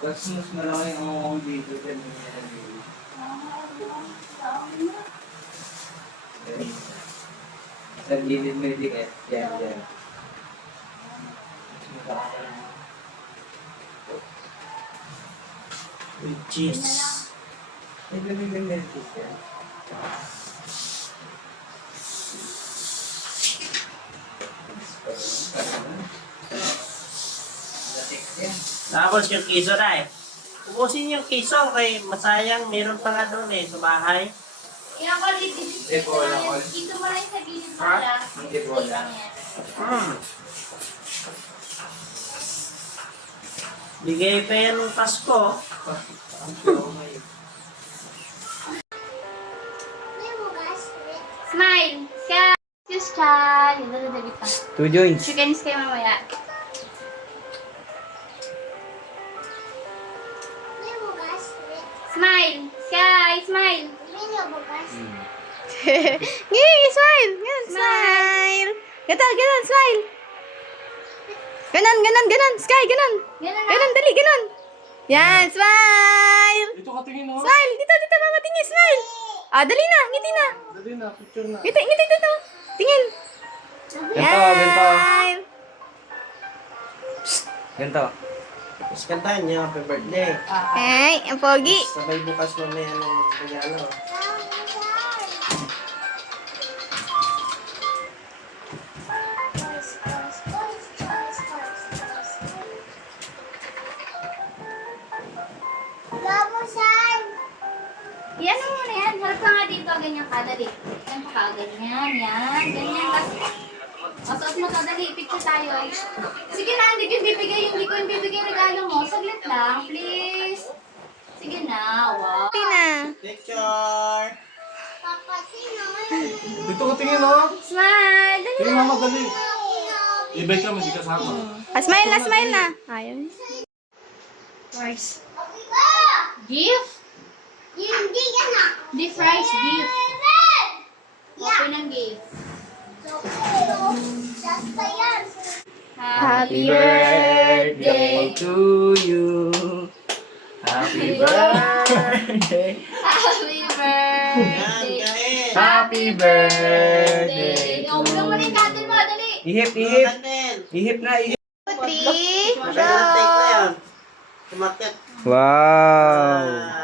Tapos mas malaki ang among dito. Sa gilid mo yung tiket. Yan. With cheese. Ay, ganun cheese yan. Tapos yung kiso na eh. Ubusin yung kiso kay masayang meron pa nga doon eh sa bahay. Yung ulit, dito mo lang sa gilid pala. Hindi po wala. Bigay pa yan ng Pasko. Smile! Ka! Excuse ka! Yung dadabit pa. 2 joints. Chickens kayo mamaya. Smile! Sky! Smile! Yay! Smile! Ganun, smile! Ganon, smile! Ganon! Sky, ganon! Ganun na. Ganon, dali, ganon! Yan, smile! Dito ka tingin mo. Smile! Dito, mama, tingin, smile! Ah, dali na, ngiti na! Dali na, picture na. Ngiti, dito! Tingin! Smile! Ganito. Tapos kantahan niya, happy birthday. Ay, ang pogi! Sabay bukas mamaya ng regalo. Yan mo muna yan. Harap ka nga dito. Ganyan ka. Dali. Yan pa ka. Ganyan. Yan. Ganyan. Masuot mo to. Dali. Picture tayo. Sige na. Hindi ko yung bibigay. Hindi ko yung bibigay regalo mo. Saglit lang. Please. Sige na. Wow. Tina! Picture! Dito ka tingin, oh. Smile. Dali. Tingin mama, dali. Ibay ka, hindi kasama. Smile na! Ayaw. Rice. Gift? Deep rice gift. Open ng gift. Happy birthday to you. Happy birthday. Happy Yan, birthday. kain! Happy birthday. Ulo mo na yung candle mo. Dali. Ihip. Kanin! Ihip na, ihip. 3, Maganda take na yan. Tumakit. Wow. Ah.